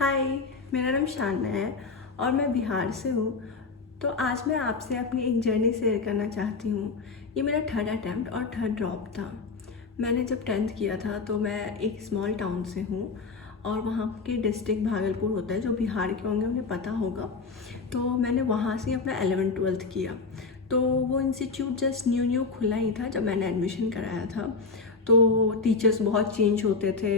हाय, मेरा नाम शान्या है और मैं बिहार से हूँ। तो आज मैं आपसे अपनी एक जर्नी शेयर करना चाहती हूँ। ये मेरा थर्ड अटैम्प्ट और थर्ड ड्रॉप था। मैंने जब 10th किया था तो मैं एक स्मॉल टाउन से हूँ और वहाँ के डिस्ट्रिक्ट भागलपुर होता है, जो बिहार के होंगे उन्हें पता होगा। तो मैंने वहाँ से अपना 11th-12th किया। तो वो इंस्टीट्यूट जस्ट न्यू न्यू खुला ही था जब मैंने एडमिशन कराया था। तो टीचर्स बहुत चेंज होते थे,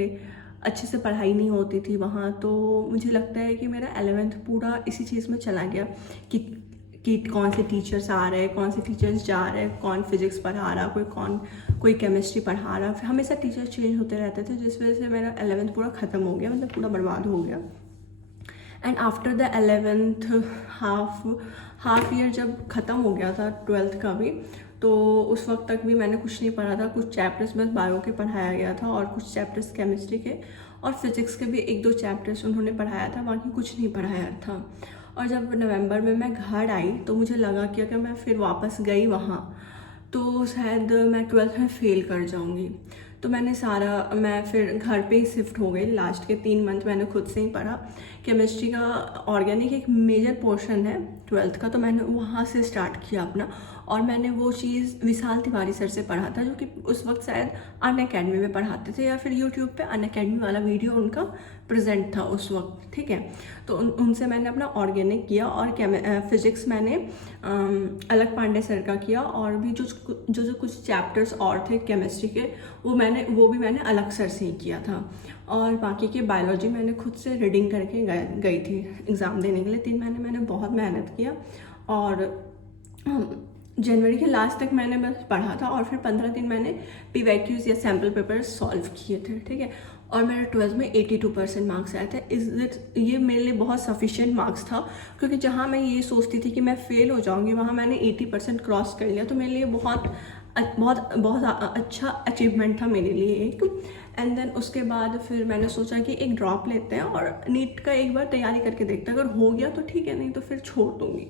अच्छे से पढ़ाई नहीं होती थी वहाँ। तो मुझे लगता है कि मेरा 11th पूरा इसी चीज़ में चला गया कि कौन से टीचर्स आ रहे हैं, कौन से टीचर्स जा रहे हैं, कौन फिजिक्स पढ़ा रहा, कोई केमिस्ट्री पढ़ा रहा। फिर हमेशा टीचर्स चेंज होते रहते थे, जिस वजह से मेरा 11th पूरा ख़त्म हो गया, मतलब पूरा बर्बाद हो गया। And after the 11th half year जब ख़त्म हो गया था 12th का भी, तो उस वक्त तक भी मैंने कुछ नहीं पढ़ा था। कुछ चैप्टर्स बस बायो के पढ़ाया गया था और कुछ चैप्टर्स केमिस्ट्री के और फिज़िक्स के भी 1-2 चैप्टर्स उन्होंने पढ़ाया था, बाकी कुछ नहीं पढ़ाया था। और जब नवंबर में मैं घर आई तो मुझे लगा कि अगर मैं फिर वापस गई वहाँ तो शायद मैं 12th में फ़ेल कर जाऊँगी। तो मैं फिर घर पे ही शिफ्ट हो गई। लास्ट के 3 मंथ मैंने खुद से ही पढ़ा। केमिस्ट्री का ऑर्गेनिक एक मेजर पोर्शन है 12th का, तो मैंने वहाँ से स्टार्ट किया अपना। और मैंने वो चीज़ विशाल तिवारी सर से पढ़ा था, जो कि उस वक्त शायद अनअकैडमी में पढ़ाते थे या फिर यूट्यूब पे अनअकैडमी वाला वीडियो उनका प्रेजेंट था उस वक्त, ठीक है। तो उनसे मैंने अपना ऑर्गेनिक किया और फिज़िक्स मैंने अलग पांडे सर का किया। और भी जो कुछ चैप्टर्स और थे केमिस्ट्री के, वो भी मैंने अलग सर से ही किया था। और बाकी के बायोलॉजी मैंने खुद से रीडिंग करके गई थी एग्ज़ाम देने के लिए। 3 महीने मैंने बहुत मेहनत किया और जनवरी के लास्ट तक मैंने बस पढ़ा था और फिर 15 दिन मैंने PYQs या सैम्पल पेपर्स सॉल्व किए थे, ठीक है। और मेरे 12th में 82% मार्क्स आए थे। ये मेरे लिए बहुत सफिशिएंट मार्क्स था, क्योंकि जहाँ मैं ये सोचती थी कि मैं फ़ेल हो जाऊँगी, वहाँ मैंने 80% क्रॉस कर लिया। तो मेरे लिए बहुत बहुत बहुत अच्छा अचीवमेंट था मेरे लिए एक। एंड देन उसके बाद फिर मैंने सोचा कि एक ड्रॉप लेते हैं और नीट का एक बार तैयारी करके देखते हैं, अगर हो गया तो ठीक है, नहीं तो फिर छोड़ दूँगी।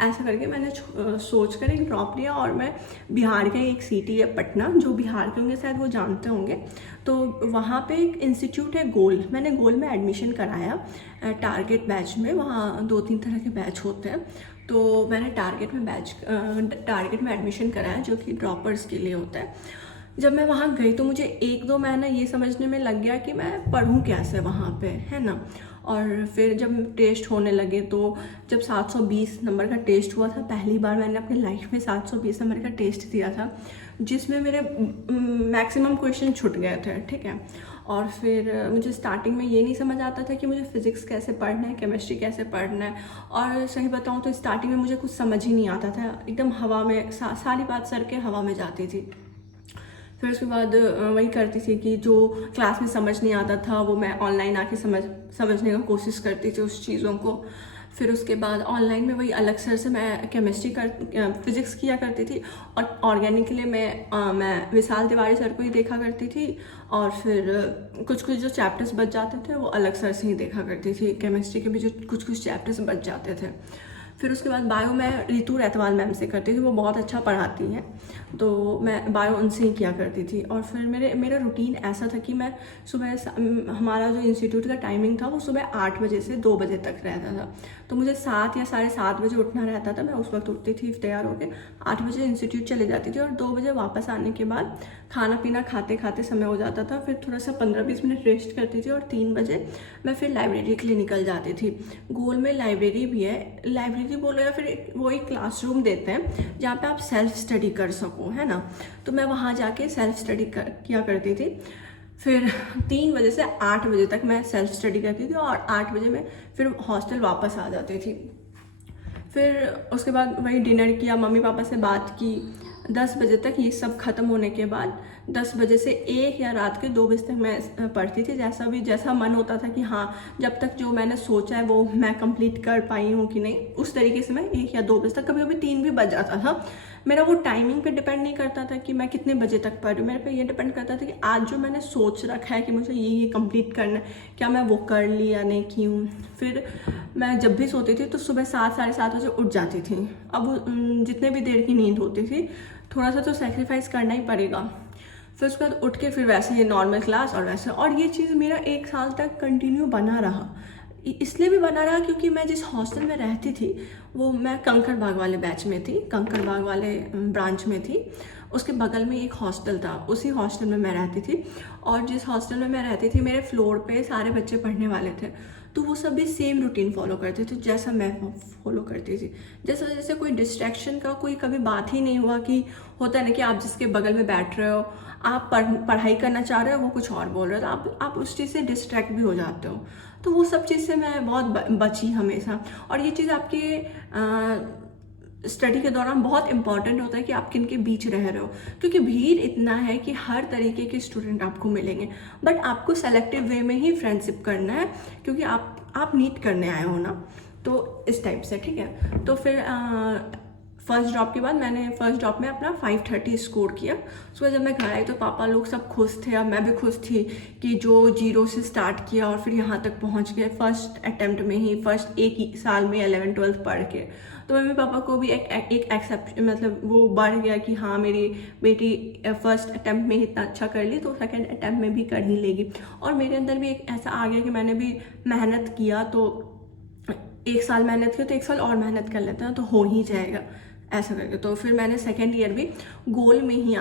ऐसा करके मैंने सोच कर एक ड्रॉप लिया। और मैं बिहार का एक सिटी है पटना, जो बिहार के होंगे शायद वो जानते होंगे। तो वहाँ पे एक इंस्टीट्यूट है गोल, मैंने गोल में एडमिशन कराया टारगेट बैच में। वहाँ 2-3 तरह के बैच होते हैं। तो मैंने टारगेट में एडमिशन कराया, जो कि ड्रॉपर्स के लिए होता है। जब मैं वहाँ गई तो मुझे 1-2 महीना ये समझने में लग गया कि मैं पढ़ूँ कैसे वहाँ पे, है ना। और फिर जब टेस्ट होने लगे, तो जब 720 नंबर का टेस्ट हुआ था, पहली बार मैंने अपनी लाइफ में 720 नंबर का टेस्ट दिया था, जिसमें मेरे मैक्सिमम क्वेश्चन छूट गए थे, ठीक है। और फिर मुझे स्टार्टिंग में ये नहीं समझ आता था कि मुझे फिज़िक्स कैसे पढ़ना है, केमिस्ट्री कैसे पढ़ना है। और सही बताऊँ तो स्टार्टिंग में मुझे कुछ समझ ही नहीं आता था, एकदम हवा में सारी बात सर के हवा में जाती थी। फिर उसके बाद वही करती थी कि जो क्लास में समझ नहीं आता था वो मैं ऑनलाइन आके समझने का कोशिश करती थी उस चीज़ों को। फिर उसके बाद ऑनलाइन में वही अलग सर से मैं फिज़िक्स किया करती थी। और ऑर्गेनिक के लिए मैं विशाल तिवारी सर को ही देखा करती थी। और फिर कुछ जो चैप्टर्स बच जाते थे वो अलग सर से ही देखा करती थी। केमिस्ट्री के भी जो कुछ चैप्टर्स बच जाते थे। फिर उसके बाद बायो मैं रितु रैतवाल मैम से करती थी, वो बहुत अच्छा पढ़ाती हैं, तो मैं बायो उनसे ही किया करती थी। और फिर मेरा रूटीन ऐसा था कि मैं सुबह हमारा जो इंस्टीट्यूट का टाइमिंग था वो सुबह 8 बजे से 2 बजे तक रहता था। तो मुझे 7 या 7:30 बजे उठना रहता था। मैं उस वक्त उठती थी तैयार होकर, 8 बजे इंस्टीट्यूट चले जाती थी और 2 बजे वापस आने के बाद खाना पीना खाते खाते समय हो जाता था। फिर थोड़ा सा 15-20 मिनट रेस्ट करती थी और 3 बजे मैं फिर लाइब्रेरी के लिए निकल जाती थी। गोल में लाइब्रेरी भी है, लाइब्रेरी बोलो या फिर वो एक क्लासरूम देते हैं जहाँ पे आप सेल्फ स्टडी कर सको, है ना। तो मैं वहाँ जाके सेल्फ स्टडी किया करती थी। फिर 3 बजे से 8 बजे तक मैं सेल्फ स्टडी करती थी और 8 बजे मैं फिर हॉस्टल वापस आ जाती थी। फिर उसके बाद वही डिनर किया, मम्मी पापा से बात की। 10 बजे तक ये सब ख़त्म होने के बाद 10 बजे से 1 या रात के 2 बजे तक मैं पढ़ती थी। जैसा मन होता था कि हाँ, जब तक जो मैंने सोचा है वो मैं कंप्लीट कर पाई हूँ कि नहीं, उस तरीके से मैं 1 या 2 बजे तक, कभी कभी 3 भी बज जाता था। मेरा वो टाइमिंग पे डिपेंड नहीं करता था कि मैं कितने बजे तक पढ़ रही हूँ, मेरे पे ये डिपेंड करता था कि आज जो मैंने सोच रखा है कि मुझे ये कंप्लीट करना है, क्या मैं वो कर ली या नहीं की हूँ। फिर मैं जब भी सोती थी तो सुबह 7-7:30 बजे उठ जाती थी। अब जितने भी देर की नींद होती थी, थोड़ा सा तो सेक्रीफाइस करना ही पड़ेगा। फिर उसके बाद उठ के फिर वैसे ही नॉर्मल क्लास और वैसे, और ये चीज़ मेरा 1 साल तक कंटिन्यू बना रहा। इसलिए भी बना रहा क्योंकि मैं जिस हॉस्टल में रहती थी वो मैं कंकड़बाग वाले बैच में थी, कंकड़बाग वाले ब्रांच में थी। उसके बगल में एक हॉस्टल था, उसी हॉस्टल में मैं रहती थी। और जिस हॉस्टल में मैं रहती थी मेरे फ्लोर पे सारे बच्चे पढ़ने वाले थे, तो वो सभी सेम रूटीन फॉलो करते थे जैसा मैं फॉलो करती थी। जैसे जैसे कोई डिस्ट्रैक्शन का कोई कभी बात ही नहीं हुआ कि होता है ना कि आप जिसके बगल में बैठ रहे हो, आप पढ़ाई करना चाह रहे हो, वो कुछ और बोल रहे हो, तो आप उस चीज़ से डिस्ट्रैक्ट भी हो जाते हो। तो वो सब चीज़ से मैं बहुत बची हमेशा। और ये चीज़ आपके स्टडी के दौरान बहुत इंपॉर्टेंट होता है कि आप किन के बीच रह रहे हो, क्योंकि भीड़ इतना है कि हर तरीके के स्टूडेंट आपको मिलेंगे, बट आपको सेलेक्टिव वे में ही फ्रेंडशिप करना है, क्योंकि आप नीट करने आए हो ना, तो इस टाइप से, ठीक है। तो फिर फर्स्ट ड्रॉप के बाद मैंने फर्स्ट ड्रॉप में अपना 530 स्कोर किया। उसके बाद जब मैं घर आई तो पापा लोग सब खुश थे, अब मैं भी खुश थी कि जो 0 से स्टार्ट किया और फिर यहाँ तक पहुँच गए फर्स्ट अटेम्प्ट में ही, फर्स्ट एक ही साल में 11th-12th पढ़ के। तो मम्मी पापा को भी एक एक्सेप्ट मतलब वो बढ़ गया कि हाँ मेरी बेटी फर्स्ट अटेम्प्ट में ही इतना अच्छा कर ली तो सेकंड अटेम्प्ट में भी कर ही लेगी। और मेरे अंदर भी एक ऐसा आ गया कि मैंने भी मेहनत किया, तो 1 साल मेहनत की तो 1 साल और मेहनत कर लेते हैं तो हो ही जाएगा, ऐसा करके। तो फिर मैंने सेकेंड ईयर भी गोल में ही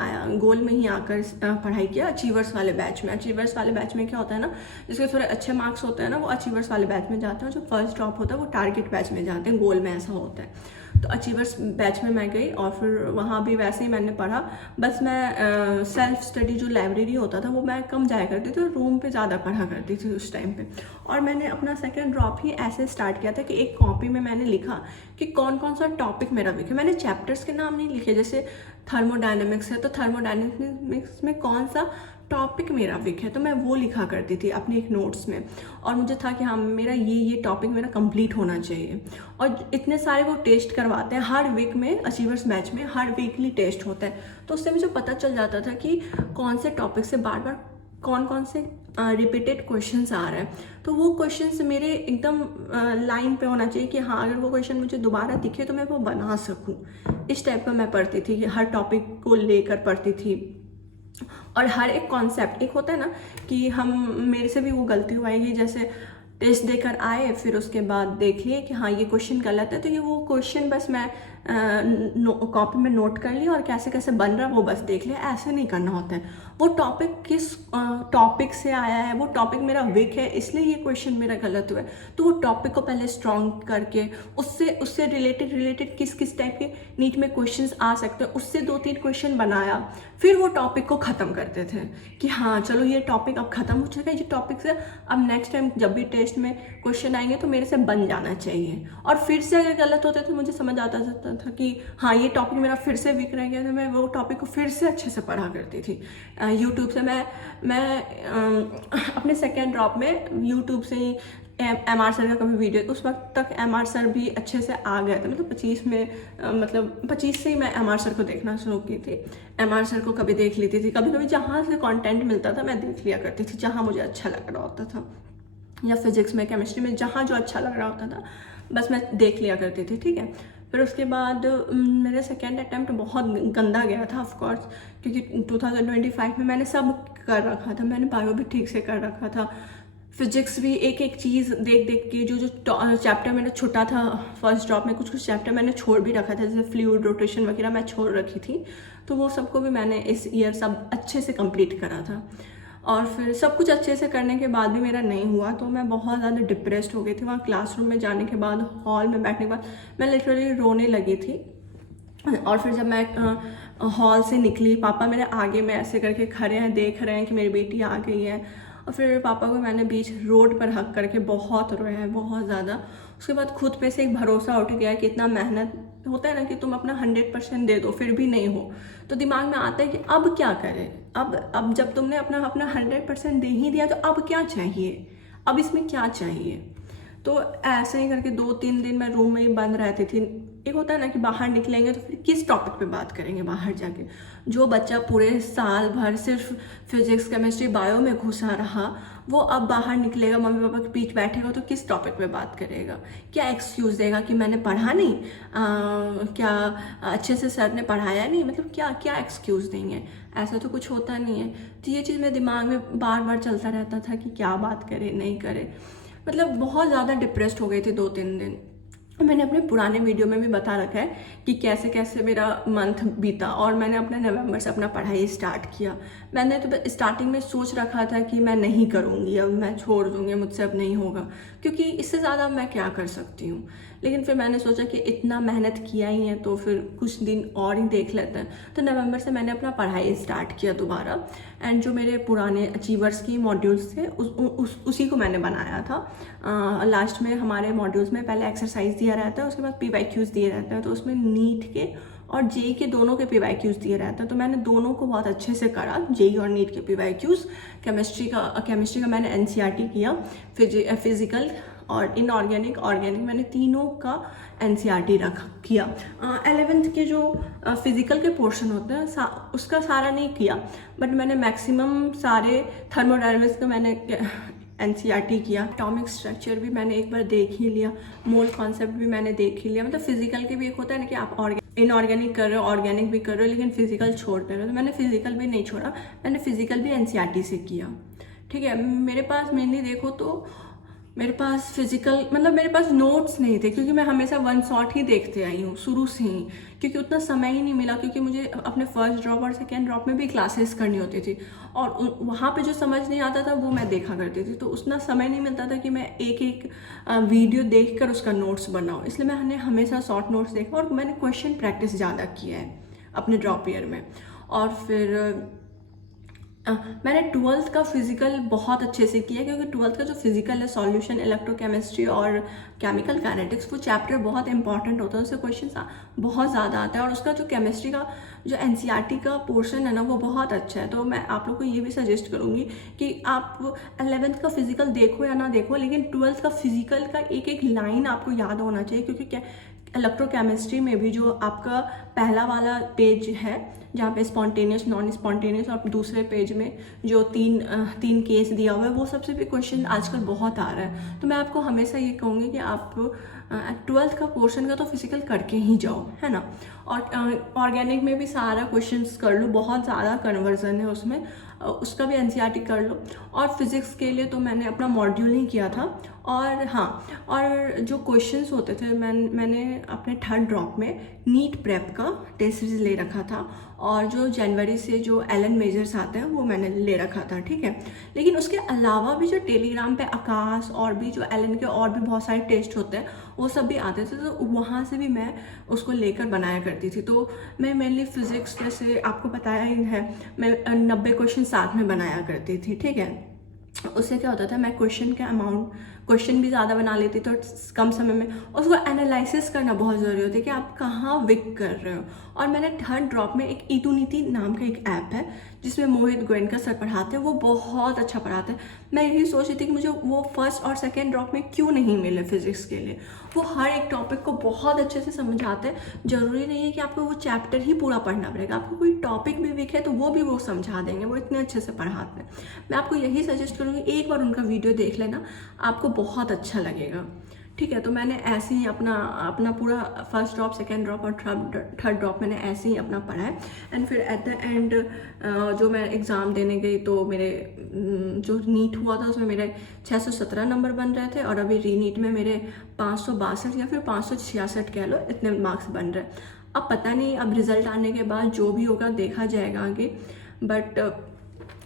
आकर पढ़ाई किया अचीवर्स वाले बैच में। अचीवर्स वाले बैच में क्या होता है ना, जिसके थोड़े अच्छे मार्क्स होते हैं ना वो अचीवर्स वाले बैच में जाते हैं, जो फर्स्ट ड्रॉप होता है वो टारगेट बैच में जाते हैं, गोल में ऐसा होता है। तो अचीवर्स बैच में मैं गई और फिर वहाँ भी वैसे ही मैंने पढ़ा। बस मैं सेल्फ स्टडी जो लाइब्रेरी होता था वो मैं कम जाया करती थी और रूम पे ज़्यादा पढ़ा करती थी उस टाइम पे। और मैंने अपना सेकंड ड्रॉप ही ऐसे स्टार्ट किया था कि एक कॉपी में मैंने लिखा कि कौन कौन सा टॉपिक मेरा वीक है। मैंने चैप्टर्स के नाम नहीं लिखे, जैसे थर्मोडायनेमिक्स है तो थर्मोडायनेमिक्स में कौन सा टॉपिक मेरा वीक है तो मैं वो लिखा करती थी अपने एक नोट्स में। और मुझे था कि हाँ मेरा ये टॉपिक मेरा कंप्लीट होना चाहिए। और इतने सारे वो टेस्ट करवाते हैं हर वीक में, अचीवर्स बैच में हर वीकली टेस्ट होता है, तो उससे मुझे पता चल जाता था कि कौन से टॉपिक से बार बार कौन से रिपीटेड क्वेश्चंस आ रहे हैं। तो वो क्वेश्चंस मेरे एकदम लाइन पे होना चाहिए कि हाँ अगर वो क्वेश्चन मुझे दोबारा दिखे तो मैं वो बना सकूँ। इस टाइप का मैं पढ़ती थी कि हर टॉपिक को लेकर पढ़ती थी। और हर एक कॉन्सेप्ट, एक होता है ना कि हम मेरे से भी वो गलती हुआ है कि जैसे टेस्ट देकर आए फिर उसके बाद देख लिए कि हाँ ये क्वेश्चन गलत है, तो ये वो क्वेश्चन बस मैं कॉपी में नोट कर लिया और कैसे कैसे बन रहा है वो बस देख लिया। ऐसे नहीं करना होता है। वो टॉपिक किस टॉपिक से आया है, वो टॉपिक मेरा वीक है इसलिए ये क्वेश्चन मेरा गलत हुआ है, तो वो टॉपिक को पहले स्ट्रॉन्ग करके उससे रिलेटेड किस टाइप के नीट में क्वेश्चंस आ सकते हैं उससे 2-3 क्वेश्चन बनाया, फिर वो टॉपिक को ख़त्म करते थे कि हाँ चलो ये टॉपिक अब ख़त्म हो चुका है, ये टॉपिक से अब नेक्स्ट टाइम जब भी टेस्ट में क्वेश्चन आएंगे तो मेरे से बन जाना चाहिए। और फिर से अगर गलत होते तो मुझे समझ आता था कि हाँ ये टॉपिक मेरा फिर से वीक रह गया, तो मैं वो टॉपिक को फिर से अच्छे से पढ़ा करती थी। यूट्यूब से मैं अपने सेकेंड ड्रॉप में यूट्यूब से ही MR सर का कभी वीडियो, उस वक्त तक MR सर भी अच्छे से आ गए थे, मतलब 25 से ही मैं MR सर को देखना शुरू की थी। MR सर को कभी देख लेती थी, कभी कभी जहाँ से कंटेंट मिलता था मैं देख लिया करती थी, जहाँ मुझे अच्छा लग रहा होता था, या फिजिक्स में केमिस्ट्री में जहाँ जो अच्छा लग रहा होता था बस मैं देख लिया करती थी, ठीक है। फिर उसके बाद मेरा सेकेंड अटैम्प्ट बहुत गंदा गया था ऑफकोर्स, क्योंकि 2025 में मैंने सब कर रखा था, मैंने बायो भी ठीक से कर रखा था, फिजिक्स भी एक एक चीज़ देख के जो चैप्टर मेरा छूटा था फर्स्ट ड्रॉप में, कुछ चैप्टर मैंने छोड़ भी रखा था, जैसे फ्लूइड रोटेशन वगैरह मैं छोड़ रखी थी, तो वो सबको भी मैंने इस ईयर सब अच्छे से कंप्लीट करा था। और फिर सब कुछ अच्छे से करने के बाद भी मेरा नहीं हुआ तो मैं बहुत ज़्यादा डिप्रेस्ड हो गई थी। वहाँ क्लासरूम में जाने के बाद, हॉल में बैठने के बाद मैं लिटरली रोने लगी थी। और फिर जब मैं हॉल से निकली, पापा मेरे आगे में ऐसे करके खड़े हैं, देख रहे हैं कि मेरी बेटी आ गई है, और फिर पापा को मैंने बीच रोड पर हक करके बहुत रोया है, बहुत ज़्यादा। उसके बाद खुद पे से एक भरोसा उठ गया कि इतना मेहनत होता है ना कि तुम अपना 100% दे दो फिर भी नहीं हो, तो दिमाग में आता है कि अब क्या करें, अब जब तुमने अपना 100% दे ही दिया तो अब क्या चाहिए, अब इसमें क्या चाहिए। तो ऐसे ही करके 2-3 दिन मैं रूम में ही बंद रहती थी। एक होता है ना कि बाहर निकलेंगे तो फिर किस टॉपिक पे बात करेंगे बाहर जाके। जो बच्चा पूरे साल भर सिर्फ फिजिक्स केमिस्ट्री बायो में घुसा रहा, वो अब बाहर निकलेगा, मम्मी पापा के बीच बैठेगा तो किस टॉपिक पे बात करेगा, क्या एक्सक्यूज़ देगा कि मैंने पढ़ा नहीं, क्या अच्छे से सर ने पढ़ाया नहीं, मतलब क्या एक्सक्यूज़ देंगे। ऐसा तो कुछ होता नहीं है। तो ये चीज़ मेरे दिमाग में बार बार चलता रहता था कि क्या बात करे नहीं करे। मतलब बहुत ज़्यादा डिप्रेस्ड हो गई थी 2-3 दिन। मैंने अपने पुराने वीडियो में भी बता रखा है कि कैसे कैसे मेरा मंथ बीता, और मैंने अपने नवंबर से अपना पढ़ाई स्टार्ट किया। मैंने तो स्टार्टिंग में सोच रखा था कि मैं नहीं करूँगी, अब मैं छोड़ दूँगी, मुझसे अब नहीं होगा, क्योंकि इससे ज़्यादा मैं क्या कर सकती हूँ। लेकिन फिर मैंने सोचा कि इतना मेहनत किया ही है तो फिर कुछ दिन और ही देख लेते हैं। तो नवंबर से मैंने अपना पढ़ाई स्टार्ट किया दोबारा, एंड जो मेरे पुराने अचीवर्स की मॉड्यूल्स थे उसी को मैंने बनाया था। लास्ट में हमारे मॉड्यूल्स में पहले एक्सरसाइज दिया रहता है, उसके बाद PYQs दिए रहते हैं, तो उसमें नीट के और जेई के दोनों के PYQs दिए रहते हैं। तो मैंने दोनों को बहुत अच्छे से करा, जेई और नीट के PYQs। केमिस्ट्री का मैंने NCERT किया, फिजिकल और इनऑर्गेनिक, ऑर्गेनिक, मैंने तीनों का NCERT किया। 11th के जो फिजिकल के पोर्शन होते हैं उसका सारा नहीं किया, बट मैंने मैक्सिमम सारे थर्मोडायनामिक्स का मैंने NCERT किया। एटॉमिक स्ट्रक्चर भी मैंने एक बार देख ही लिया, मोल कॉन्सेप्ट भी मैंने देख ही लिया। मतलब फिजिकल के भी एक होता है ना कि आप इनऑर्गेनिक कर रहे हो, ऑर्गेनिक भी कर रहे हो, लेकिन फिजिकल छोड़ दे रहे हो। तो मैंने फिजिकल भी नहीं छोड़ा, मैंने फिजिकल भी NCERT से किया। ठीक है, मेरे पास मेनली देखो तो मेरे पास फिजिकल मतलब मेरे पास नोट्स नहीं थे, क्योंकि मैं हमेशा वन शॉट ही देखते आई हूँ शुरू से ही, क्योंकि उतना समय ही नहीं मिला, क्योंकि मुझे अपने फर्स्ट ड्रॉप और सेकेंड ड्रॉप में भी क्लासेस करनी होती थी, और वहाँ पे जो समझ नहीं आता था वो मैं देखा करती थी। तो उतना समय नहीं मिलता था कि मैं एक एक वीडियो देखकर उसका नोट्स बनाऊँ, इसलिए मैंने हमेशा शॉर्ट नोट्स देखा, और मैंने क्वेश्चन प्रैक्टिस ज़्यादा किया है अपने ड्रॉप ईयर में। और फिर मैंने 12th का फिजिकल बहुत अच्छे से किया, क्योंकि 12th का जो फिजिकल है, सॉल्यूशन, इलेक्ट्रोकेमिस्ट्री और केमिकल काइनेटिक्स, वो चैप्टर बहुत इंपॉर्टेंट होता है, उससे क्वेश्चन बहुत ज़्यादा आता है, और उसका जो केमिस्ट्री का जो NCERT का पोर्शन है ना, वो बहुत अच्छा है। तो मैं आप लोग को ये भी सजेस्ट करूँगी कि आप 11th का फिजिकल देखो या ना देखो, लेकिन 12th का फिजिकल का एक एक लाइन आपको याद होना चाहिए, क्योंकि क्या इलेक्ट्रोकेमिस्ट्री में भी जो आपका पहला वाला पेज है जहाँ पे स्पॉन्टेनियस, नॉन स्पॉन्टेनियस, और दूसरे पेज में जो तीन केस दिया हुआ है, वो सबसे भी क्वेश्चन आजकल बहुत आ रहा है। तो मैं आपको हमेशा ये कहूँगी कि आप 12th का पोर्शन का तो फिजिकल करके ही जाओ, है ना। और ऑर्गेनिक में भी सारा क्वेश्चंस कर लो, बहुत ज़्यादा कन्वर्जन है उसमें, उसका भी NCERT कर लो। और फिज़िक्स के लिए तो मैंने अपना मॉड्यूल ही किया था। और हाँ, और जो क्वेश्चंस होते थे मैंने अपने थर्ड ड्रॉप में नीट प्रेप का टेस्ट सीरीज ले रखा था, और जो जनवरी से जो एलन मेजर्स आते हैं वो मैंने ले रखा था। ठीक है, लेकिन उसके अलावा भी जो टेलीग्राम पे आकाश और भी जो एलन के और भी बहुत सारे टेस्ट होते हैं वो सब भी आते थे, तो वहाँ से भी मैं उसको लेकर बनाया करती थी। तो मैं मेनली फिज़िक्स, जैसे आपको बताया ही है, मैं 90 क्वेश्चन साथ में बनाया करती थी। ठीक है, उससे क्या होता था, मैं क्वेश्चन भी ज़्यादा बना लेती तो कम समय में। उसको एनालिसिस करना बहुत ज़रूरी होता है कि आप कहाँ विक कर रहे हो। और मैंने थर्ड ड्रॉप में एक ईटूनीति नाम का एक ऐप है जिसमें मोहित गोयनका सर पढ़ाते हैं, वो बहुत अच्छा पढ़ाते हैं। मैं यही सोच रही थी कि मुझे वो फर्स्ट और सेकेंड ड्रॉप में क्यों नहीं मिले फिजिक्स के लिए। वो हर एक टॉपिक को बहुत अच्छे से समझाते हैं। ज़रूरी नहीं है कि आपको वो चैप्टर ही पूरा पढ़ना पड़ेगा, आपको कोई टॉपिक भी वीक है तो वो भी वो समझा देंगे, वो इतने अच्छे से पढ़ाते हैं। मैं आपको यही सजेस्ट करूँगी, एक बार उनका वीडियो देख लेना, आपको बहुत अच्छा लगेगा। ठीक है, तो मैंने ऐसे ही अपना पूरा फर्स्ट ड्रॉप, सेकेंड ड्रॉप और थर्ड ड्रॉप मैंने ऐसे ही अपना पढ़ा है। एंड फिर एट द एंड जो मैं एग्ज़ाम देने गई तो मेरे जो नीट हुआ था उसमें मेरे 617 नंबर बन रहे थे, और अभी रीनीट में मेरे 562 या फिर 566 कह लो, इतने मार्क्स बन रहे हैं। अब पता नहीं, अब रिज़ल्ट आने के बाद जो भी होगा देखा जाएगा आगे, बट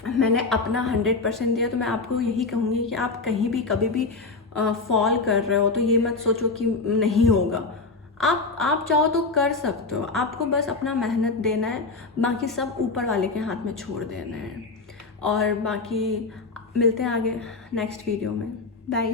मैंने अपना 100% दिया। तो मैं आपको यही कहूँगी कि आप कहीं भी कभी भी फॉल कर रहे हो तो ये मत सोचो कि नहीं होगा। आप चाहो तो कर सकते हो, आपको बस अपना मेहनत देना है, बाकी सब ऊपर वाले के हाथ में छोड़ देना है। और बाकी मिलते हैं आगे नेक्स्ट वीडियो में। बाय।